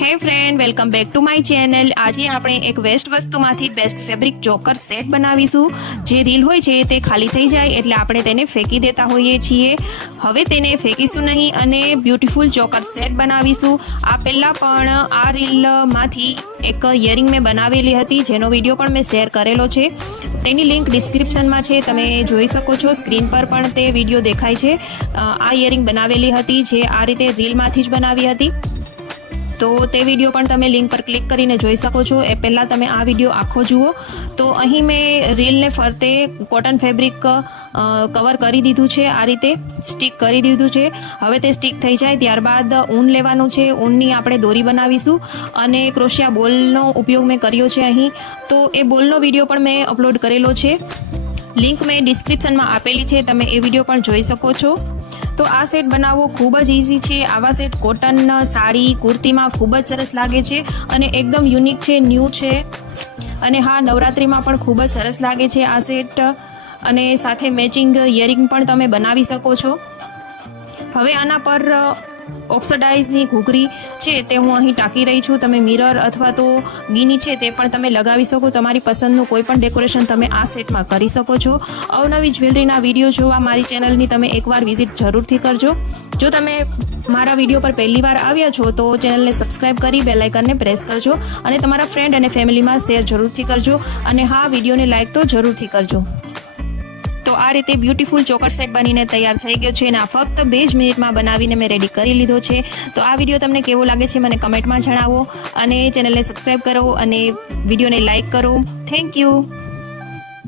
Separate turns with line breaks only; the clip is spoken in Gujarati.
Hey friend welcome back to my channel આજે આપણે એક વેસ્ટ વસ્તુમાંથી બેસ્ટ ફેબ્રિક ચોકર સેટ બનાવીશું. જે રીલ હોય છે તે ખાલી થઈ જાય એટલે આપણે તેને ફેંકી દેતા હોઈએ છીએ. હવે તેને ફેંકીશું નહીં અને બ્યુટીફુલ ચોકર સેટ બનાવીશું. આ પહેલાં પણ આ રીલમાંથી એક ઇયરિંગ મેં બનાવેલી હતી, જેનો વીડિયો પણ મેં શેર કરેલો છે. તેની લિંક ડિસ્ક્રિપ્શનમાં છે, તમે જોઈ શકો છો. સ્ક્રીન પર પણ તે વીડિયો દેખાય છે. આ ઇયરિંગ બનાવેલી હતી, જે આ રીતે રીલમાંથી જ બનાવી હતી. તો તે વીડિયો પણ તમે લિંક પર ક્લિક કરીને જોઈ શકો છો. એ પહેલાં તમે આ વીડિયો આખો જુઓ. તો અહીં મેં રીલને ફરતે કોટન ફેબ્રિક કવર કરી દીધું છે. આ રીતે સ્ટીક કરી દીધું છે. હવે તે સ્ટીક થઈ જાય ત્યારબાદ ઊન લેવાનું છે. ઊનની આપણે દોરી બનાવીશું અને ક્રોશિયા બોલનો ઉપયોગ મેં કર્યો છે અહીં. તો એ બોલનો વીડિયો પણ મેં અપલોડ કરેલો છે. લિંક મેં ડિસ્ક્રિપ્શનમાં આપેલી છે. તમે એ વીડિયો પણ જોઈ શકો છો. તો આ સેટ બનાવવો ખૂબ જ ઇઝી છે. આવા સેટ કોટન સાડી, કુર્તીમાં ખૂબ જ સરસ લાગે છે અને એકદમ યુનિક છે ન્યૂ છે. અને હા, નવરાત્રિમાં પણ ખૂબ જ સરસ લાગે છે આ સેટ. અને સાથે મેચિંગ ઇયરિંગ પણ તમે બનાવી શકો છો. હવે આના પર ઓક્સડાઇઝની ઘૂઘરી છે તે હું અહીં ટાંકી રહી છું. તમે મિરર અથવા તો ગીની છે તે પણ તમે લગાવી શકો. તમારી પસંદનું કોઈ પણ ડેકોરેશન તમે આ સેટમાં કરી શકો છો. અવનવી જ્વેલરીના વીડિયો જોવા મારી ચેનલની તમે એકવાર વિઝિટ જરૂરથી કરજો. જો તમે મારા વીડિયો પર પહેલી વાર આવ્યા છો તો ચેનલને સબસ્ક્રાઇબ કરી બેલાઇકનને પ્રેસ કરજો અને તમારા ફ્રેન્ડ અને ફેમિલીમાં શેર જરૂરથી કરજો. અને હા, વિડીયોને લાઇક તો જરૂરથી કરજો. તો આ રીતે બ્યુટીફુલ ચોકર સેટ બનીને તૈયાર થઈ ગયો છે અને આ ફક્ત બે જ મિનિટમાં બનાવીને મેં રેડી કરી લીધો છે. તો આ વીડિયો તમને કેવો લાગે છે મને કમેન્ટમાં જણાવો અને ચેનલને સબસ્ક્રાઈબ કરો અને વિડીયોને લાઇક કરો. Thank you